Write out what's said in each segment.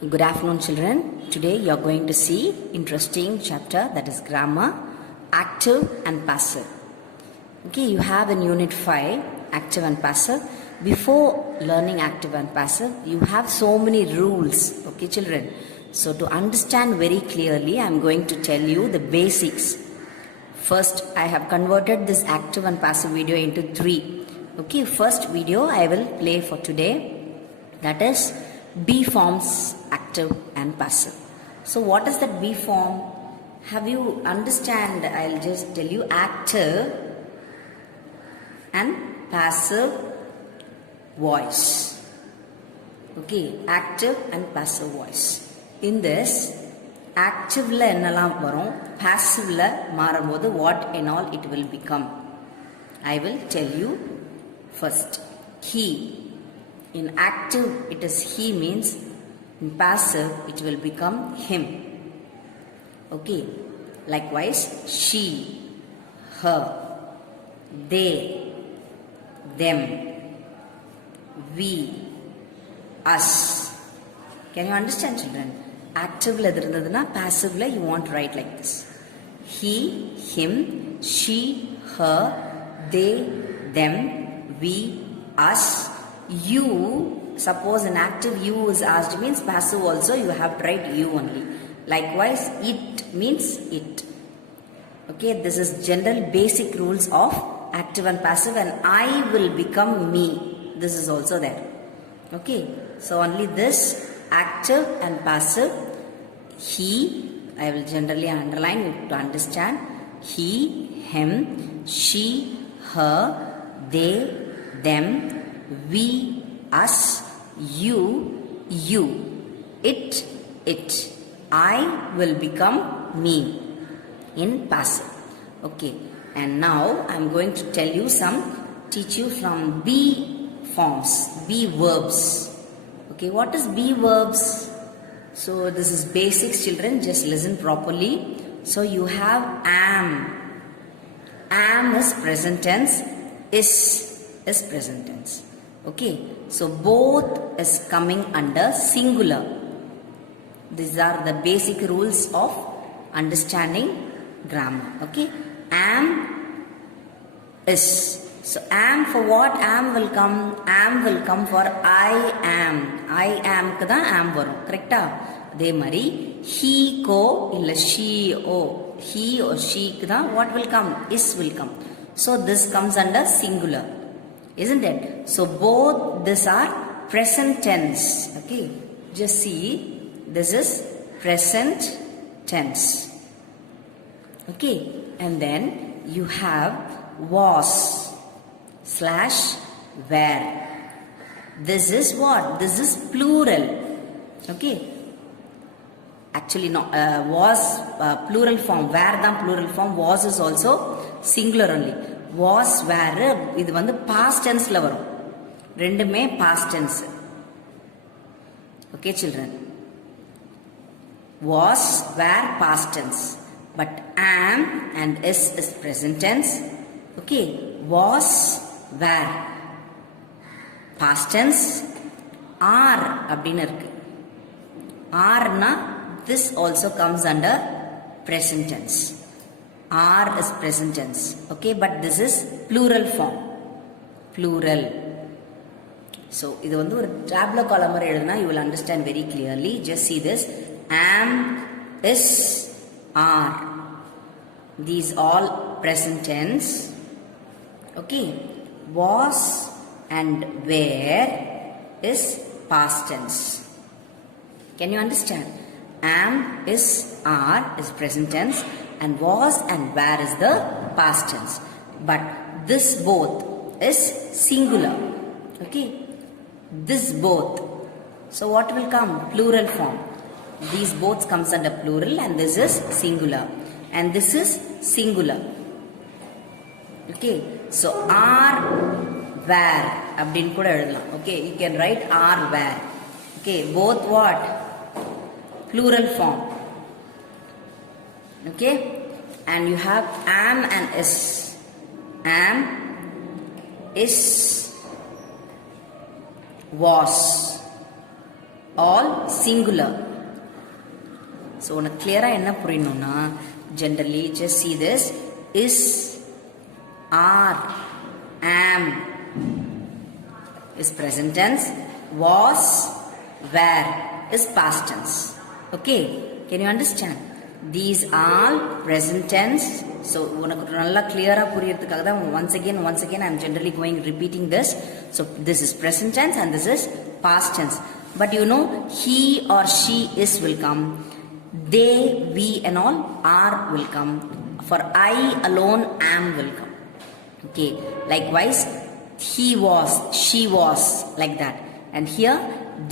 Good afternoon, children. Today you are going to see interesting chapter, that is grammar, active and passive. Okay, you have in unit 5 active and passive. Before learning active and passive, you have so many rules. Okay, children. So to understand very clearly, I am going to tell you the basics. First, I have converted this active and passive video into 3. Okay, first video I will play for today, that is B forms, active and passive. So what is that B form? Have you understand? I'll just tell you active and passive voice. Okay, active and passive voice. In this, active la ennalam varum, passive la maarumbodhu what and all it will become. I will tell you first. He. In active, it is he means. In passive, it will become him. Okay. Likewise, she, her, they, them, we, us. Can you understand, children? Active la irundaduna, passive la you want to write like this. He, him, she, her, they, them, we, us, you. Suppose an active you is asked means passive also you have to write you only. Likewise, it means it. Okay, this is general basic rules of active and passive, and I will become me. This is also there. Okay, so only this active and passive. He, I will generally underline you to understand. He, him, she, her, they, them, we, us, you, it, I will become me in passive. Okay, and now I am going to tell you teach you from B forms, B verbs. Okay, what is B verbs? So this is basics, children, just listen properly. So you have am. Am is present tense, is present tense. Okay, so both is coming under singular. These are the basic rules of understanding grammar. Okay, am, is. So am for what? Am will come for I am. I am ku dhaan am varum. Correcta? Adhe mari he ko illa she o. He or she ku dhaan what will come? Is will come. So this comes under singular. Isn't it? So both these are present tense. Okay. Just see. This is present tense. Okay. And then you have was / were. This is what? This is plural. Okay. Actually no. Was plural form. Were than plural form. Was is also singular only. Was, were, இது வந்து past tenseல வரும். ரெண்டுமே past tense. Okay, children. Was, were, past tense. But am and is present tense. Okay, was, were, past tense. Are அப்படின்னு இருக்கு. Are na, this also comes under present tense. Are is present tense. Okay, but this is plural form. Plural. So, இது வந்து ஒரு tabular column மாதிரி எழுதுனா you will understand very clearly. Just see this. Am, is, are. These all present tense. Okay. Was and were is past tense. Can you understand? Am, is, are is present tense. And was and were is the past tense. But this both is singular. Okay. This both. So what will come? Plural form. These both comes under plural and this is singular. And this is singular. Okay. So are, were. Abdin kuda eduthalam. Okay. You can write are, were. Okay. Both what? Plural form. Okay, and you have am and is. Am, is, was. all singular. So உனக்கு clear-ஆ என்ன புரியணும்னா generally just see this is, are, am is present tense, was, were is past tense. Okay, can you understand? These are present tense. So உனக்கு நல்லா clear-ஆ புரியறதுக்காக தான் once again I am generally going repeating this. So this is present tense and this is past tense. But you know he or she is will come, they, we and all are will come. For I alone am will come. Okay, likewise he was, she was, like that. And here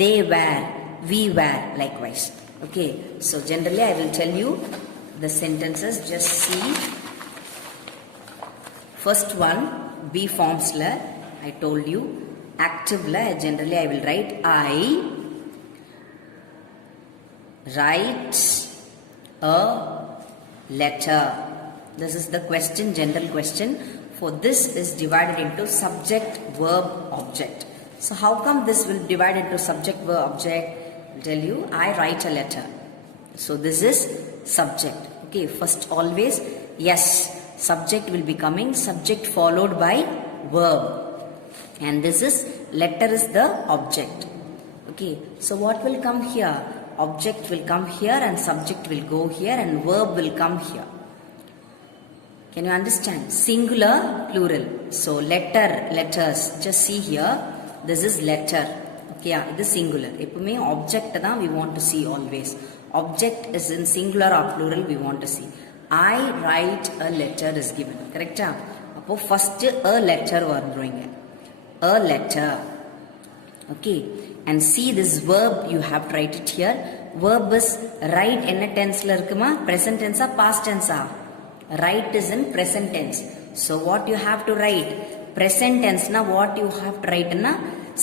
they were, we were, likewise. Okay, so generally I will tell you the sentences. Just see. First one, be forms la I told you. Active la generally I will write I write a letter. This is the question, general question. For this is divided into subject, verb, object. So how come this will divide into subject, verb, object? I'll tell you, I write a letter. So this is subject. Okay, first always, yes, subject will be coming, subject followed by verb. And this is, letter is the object. Okay, so what will come here? Object will come here and subject will go here and verb will come here. Can you understand? Singular, plural. So letter, letters. Just see here. This is letter. Okay, it is singular. எப்பவுமே object தான் we want to see always. Object is in singular or plural we want to see. I write a letter is given. Correct? அப்போ first a letter வருவீங்க. A letter. Okay. And see this verb you have to write it here. Verb is write என்ன tenseல இருக்குமா? Present tense past tense Write is in present tense. So what you have to write? Present tense na what you have to write na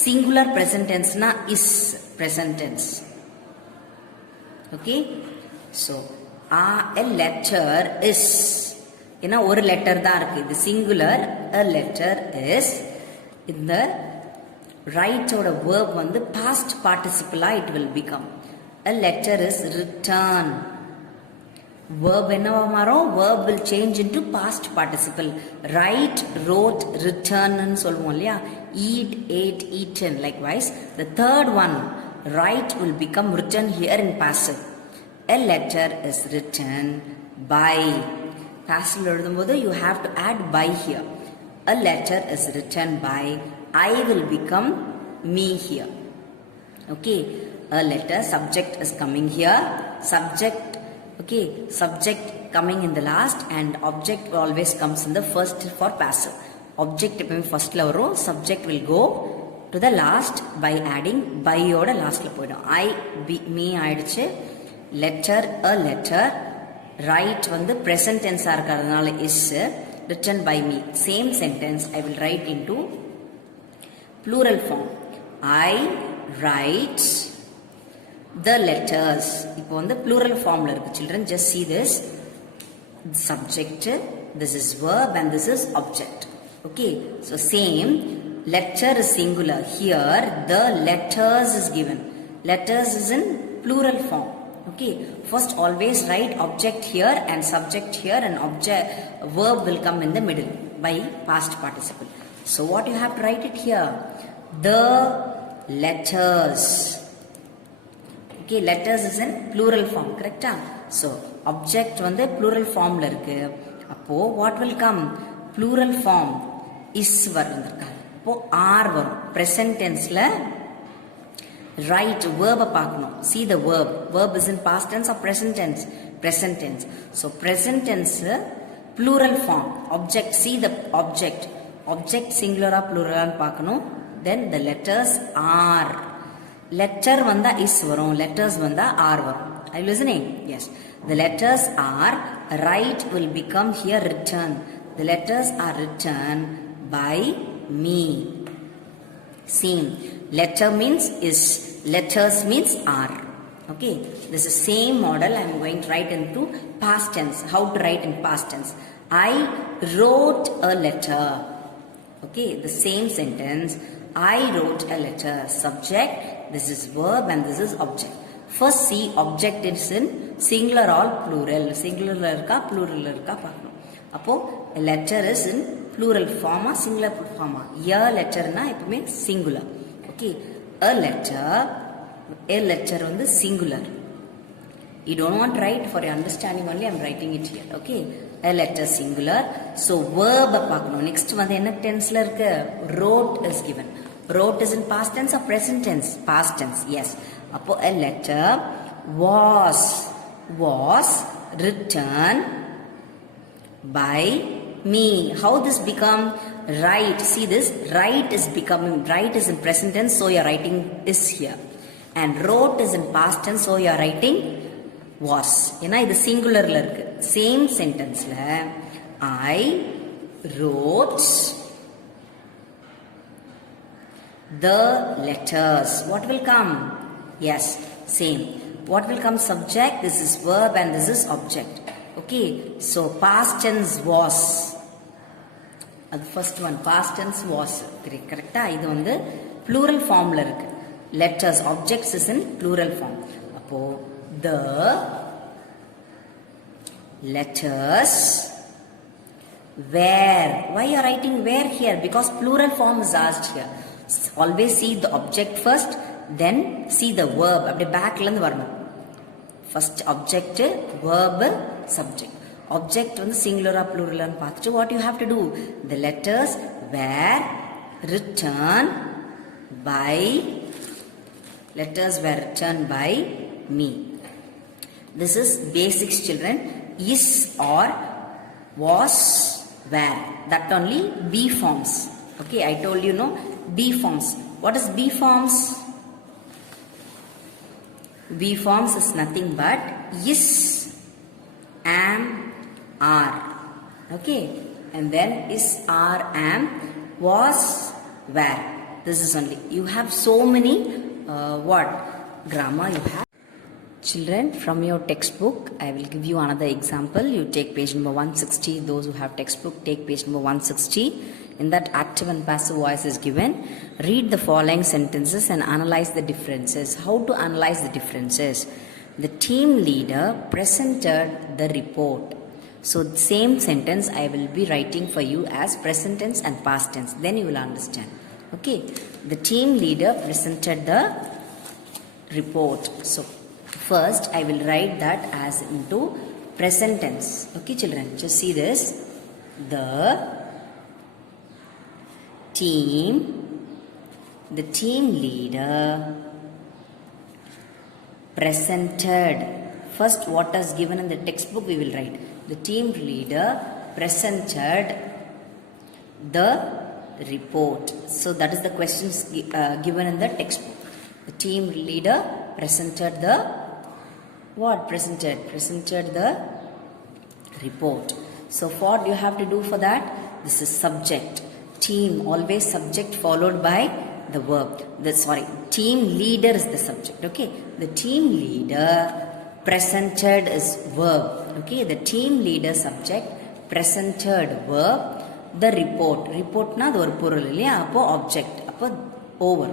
singular present tense na is present tense. Okay? So a letter is ஏன்னா ஒரு letter தான் இருக்கு. இது singular. A letter is in the right ஓட verb வந்து past participle it will become. A letter is written. Verb என்னவா மாறும்? Verb will change into past participle. Write, wrote, written ன்னு சொல்லுவோம் இல்லையா? Eat, ate, eaten. Likewise, the third one, write will become written here in passive. A letter is written by. Passive எழுதும்போது you have to add by here. A letter is written by. I will become me here. Okay, a letter, subject is coming here. Subject. Okay, subject coming in the last and object always comes in the first for passive. Object first la varum, subject will go to the last by adding by oda last la poidum. I, be, me ஆயிடுச்சு. Letter, a letter. Write வந்து present tense இருக்கறதுனால is written by me. Same sentence I will write into plural form. I write the letters. இப்போ வந்து plural formல இருக்கு children. Just see this. Subject, this is verb and this is object. Okay, so same. Letter is singular. Here the letters is given. Letters is in plural form. Okay, first always write object here and subject here and object verb will come in the middle by past participle. So what you have to write it here? The letters. Okay, letters is in plural form, correct? So object வந்து plural formல இருக்கு. அப்போ what will come? Plural form is வருதுங்க. அப்போ are வரும். Present tenseல write verb பார்க்கணும். See the verb. Verb is in past tense or present tense? Present tense. So present tense plural form. Object, see the object. Object singular or plural பார்க்கணும். Then the letters are. Letter vanda is varum, letters vanda are varum. Are you listening? Yes. The letters are, write will become here written. The letters are written by me. Same. Letter means is, letters means are. Okay. This is same model I am going to write into past tense. How to write in past tense? I wrote a letter. Okay. The same sentence. I wrote a letter. Subject, this is verb and this is object. First see object is in singular or plural. Singular irka plural irka paakணும். அப்போ a letter is in plural form or singular form. A letter na எப்பவுமே singular. Okay. A letter வந்து singular. You don't want to write for your understanding only, I am writing it here. Okay. A letter singular. So verb பார்க்கணும். Next வந்து என்ன tenseல இருக்கு? Wrote is given. Wrote is in past tense or present tense? Past tense. Yes. அப்போ a letter was written by me. How this become? Write. See this? Write is in present tense, so your writing is here. And wrote is in past tense, so your writing was. ஏன்னா இது சிங்குலர்ல இருக்கு. Same சென்டென்ஸ்ல I wrote the letters. What will come? Yes, same. What will come? Subject. This is verb and this is object. Okay. So past tense was. அது first one. Past tense was. கரெக்டா? இது வந்து plural formல இருக்கு. Letters. Objects is in plural form. அப்போ the letters were. Why you are writing were here? Because plural form is asked here. Always see the object first, then see the verb. அப்படி backல இருந்து வரணும். First object, verb, subject. Object வந்து singular or plural ன்னு பார்த்துட்டு what you have to do? The letters were written by me. This is basics, children. Is or was, were. That only B forms. Okay, I told you, no? B forms. What is B forms? B forms is nothing but is, am, are. Okay, and then is, are, am, was, were. This is only. You have so many grammar you have. Children, from your textbook, I will give you another example. You take page number 160. Those who have textbook, take page number 160. In that, active and passive voice is given. Read the following sentences and analyze the differences. How to analyze the differences? The team leader presented the report. So, same sentence I will be writing for you as present tense and past tense. Then you will understand. Okay. The team leader presented the report. So, first, I will write that as into present tense. Okay, children, just see this. The team leader presented. First, what is given in the textbook, we will write. The team leader presented the report. So, that is the questions given in the textbook. The team leader presented the what? Presented the report. So what you have to do for that? This is subject. Team, always subject followed by the verb. Team leader is the subject. Okay. The team leader presented is verb. Okay. The team leader subject, presented verb, the report. Report na the plural illaya. Appo object. Appo over.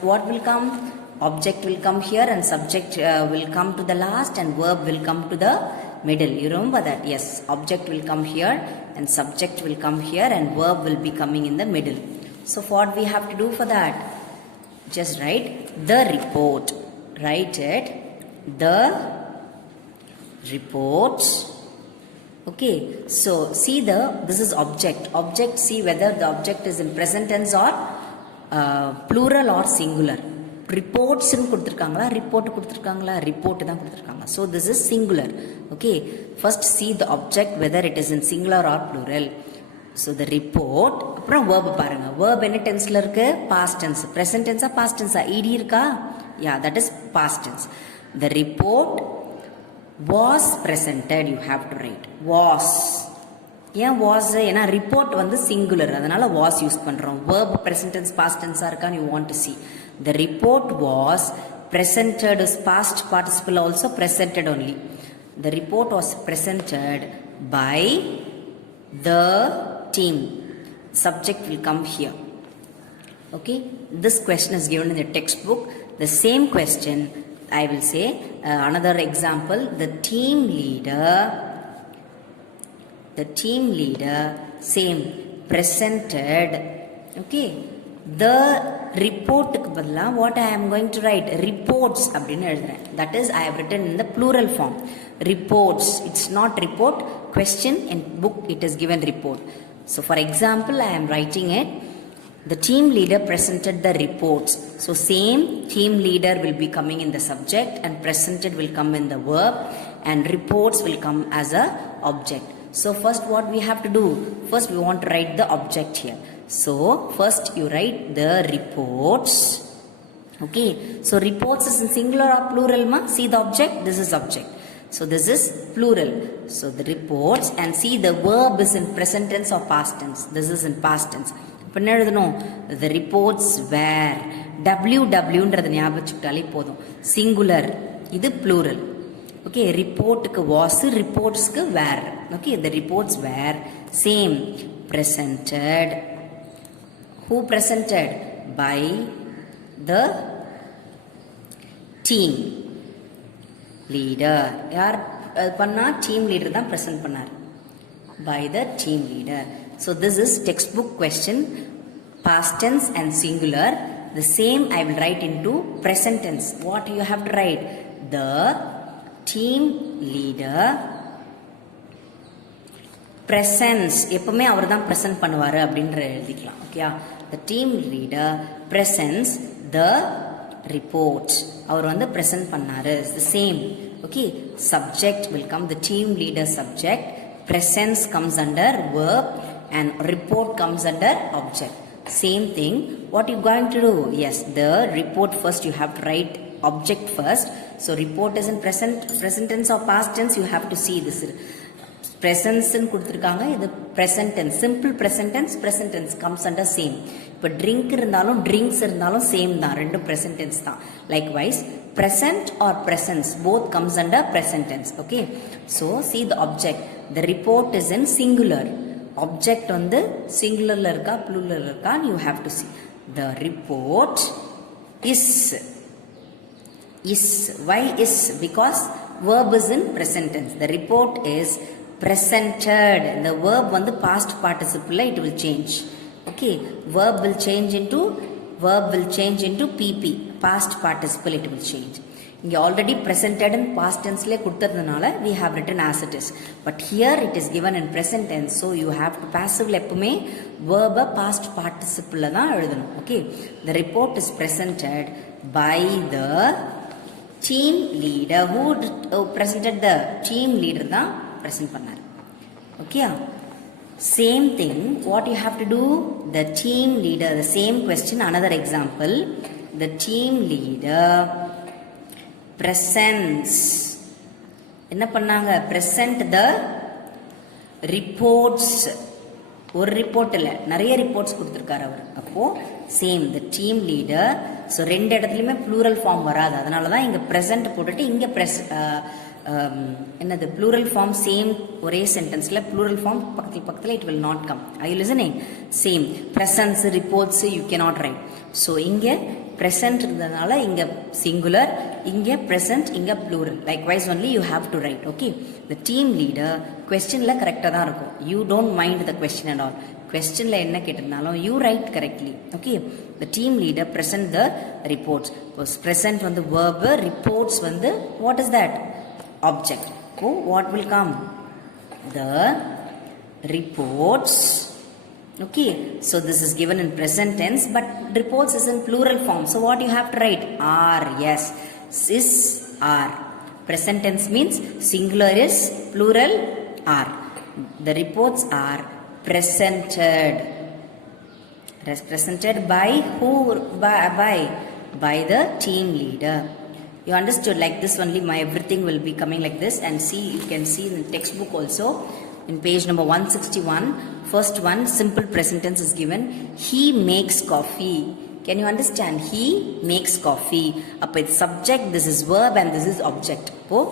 What will come? Object will come here and subject will come to the last and verb will come to the middle. You remember that? Yes. Object will come here and subject will come here and verb will be coming in the middle. So what we have to do for that? Just write the report. Write it. The report. Okay. So see this is object. Object, see whether the object is in present tense or plural or singular. Reports கொடுத்திருக்காங்களா report கொடுத்திருக்காங்களா report தான் கொடுத்திருக்காங்க. So this is singular. Okay. First see the object whether it is in singular or plural. So the report. அப்புறம் verb பாருங்க. Verb என்ன tenseல இருக்கு? Past tense. Present tense past tense ed இருக்கா? Yeah, that is past tense. The report was presented. You have to write was. ஏன் was? ஏன்னா report வந்து singular. அதனால was use பண்றோம். Verb present tense past tense இருக்கான்னு you want to see. The report was presented is past participle also presented only. The report was presented by the team. Subject will come here. Okay, this question is given in the textbook. The same question I will say, another example, the team leader same presented. Okay, the report what I am going to write, reports அப்படினு எழுதுறேன். That is, I have written in the plural form, reports. It's not report. Question in book it is given report. So for example, I am writing it, the team leader presented the reports. So same, team leader will be coming in the subject and presented will come in the verb and reports will come as a object. So first what we have to do, first we want to write the object here. So first you write the reports. Okay, so reports is in singular or plural ma? See the object, this is object. So this is plural. So the reports, and see the verb is in present tense or past tense. This is in past tense. இப்போ என்ன எழுதணும், the reports were, WWன்றது ஞாபகம் வச்சுக்கிட்டாலே போதும். Singular, இது plural. Okay, ரிப்போர்ட்டுக்கு was, ரிப்போர்ட்ஸ்க்கு were. Okay, the reports were same presented. Who presented? By the team leader. யார் பண்ணா? team leader தான் present பண்ணார். By the team leader. So this is textbook question, past tense and singular. The same I will write into present tense. What you have to write? The team leader presents. எப்பவுமே அவர் தான் present பண்ணுவாரு அப்படின்ற எழுதிக்கலாம். Okay, the team leader presents the report. அவர் வந்து present பண்ணாரு. It's the same. Okay, subject will come, the team leader subject, presence comes under verb and report comes under object. Same thing, what you going to do? Yes, the report first you have to write object first. So report is in present tense or past tense, you have to see this. Presence ன்னு கொடுத்திருக்காங்க, இது present tense, simple present tense comes under same. இப்போ drink இருந்தாலும் drinks இருந்தாலும் same தான், ரெண்டும் present tense தான். Likewise, present or presence both comes under present tense. Okay, so see the object, the report is in singular. Object வந்து singularல இருக்கா pluralல இருக்கா, you have to see. The report is. Why is? Because verb is in present tense. The report is presented. The verb வந்து past participle, it will change. Okay, verb will change into PP, past participle it will change. இங்கே already presented in past tenseலே கொடுத்ததுனால we have written as it is. But here it is given in present tense, so you have to passively எப்பவுமே verb past participle தான் எழுதணும். Okay, the report is presented by the team leader. Who presented? The team leader தான் present பண்ணார். Okay, same thing, what you have to do? The team leader, the same question, another example, the team leader presents. என்ன பண்ணாங்க? present the reports. ஒரு report இல்லை, நிறைய reports கொடுத்துருக்காரு அவர். அப்போ same, the team leader. So ரெண்டு இடத்துலையுமே ப்ளூரல் ஃபார்ம் வராது, அதனால தான் இங்கே ப்ரெசன்ட் போட்டுட்டு இங்கே என்னது ப்ளூரல் ஃபார்ம் சேம், ஒரே சென்டென்ஸில் ப்ளூரல் ஃபார்ம் பக்கத்தில் it will not come. I you listening? Same presence, reports you cannot write. So இங்கே ப்ரெசன்ட் இருந்ததுனால இங்கே சிங்குலர், இங்கே ப்ரெசன்ட், இங்கே plural. Likewise only you have to write. Okay, the team leader கொஸ்டினில் கரெக்டாக தான் இருக்கும். You don't mind the question and all. கொஸ்டினில் என்ன கேட்டிருந்தாலும் you write correctly. Okay, the team leader present the reports. Present வந்து வேர்பு, ரிப்போர்ட்ஸ் வந்து what is that? Object. So what will come? The reports. Okay, so this is given in present tense, but reports is in plural form. So what you have to write? Are. Yes, is, are. Present tense means singular is, plural are. The reports are presented. Presented by who? By the team leader. You understood? Like this only, my everything will be coming like this. And see, you can see in the textbook also, in page number 161, first one, simple present tense is given. He makes coffee. Can you understand? He makes coffee. Up it's subject, this is verb, and this is object. Oh,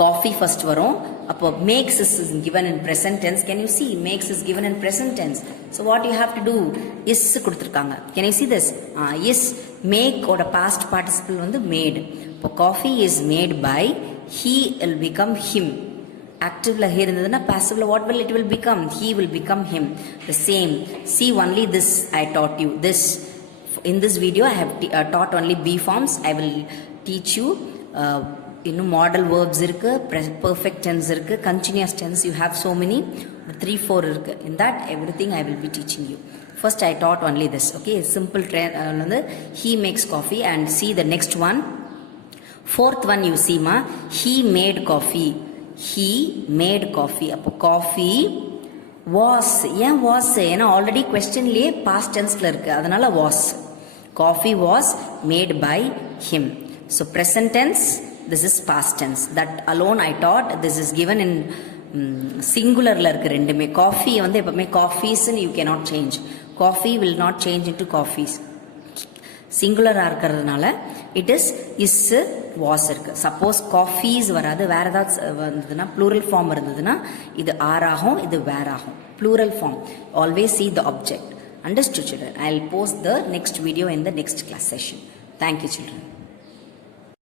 coffee first varum. Appo makes is given in present tense. Can you see makes is given in present tense? So what you have to do is kuduthirukanga. Can you see this? Is make oda past participle vandu made. Appo coffee is made by, he will become him. Active la here irundadna passive la what will it will become? He will become him. The same. See only this I taught you. This in this video I have taught only be forms. I will teach you model verbs irukku, perfect tense irukku, continuous tense. You have so many 3-4 irukku. In that everything I will be teaching you. First I taught only this. Okay, simple he makes coffee. And see the next one, fourth one. You see ma, he made coffee. He made coffee. Appo coffee was, ஏன் was ஏன்னா already கொஸ்டின்லேயே past டென்ஸ்ல இருக்கு, அதனால was. Coffee was made by him. So present tense, this is past tense. That alone I taught. This is given in singularல இருக்கு ரெண்டுமே. Coffee வந்து எப்பவுமே coffees you cannot change. Coffee will not change into coffees. சிங்குலரா இருக்கிறதுனால it is was இருக்கு. Suppose copies வராது, வேற ஏதாவது வந்ததுன்னா ப்ளூரல் ஃபார்ம் இருந்ததுன்னா இது ஆர் ஆகும், இது வேர் ஆகும். Plural form always see the object. Understood children? I will post the next video in the next class session. Thank you children.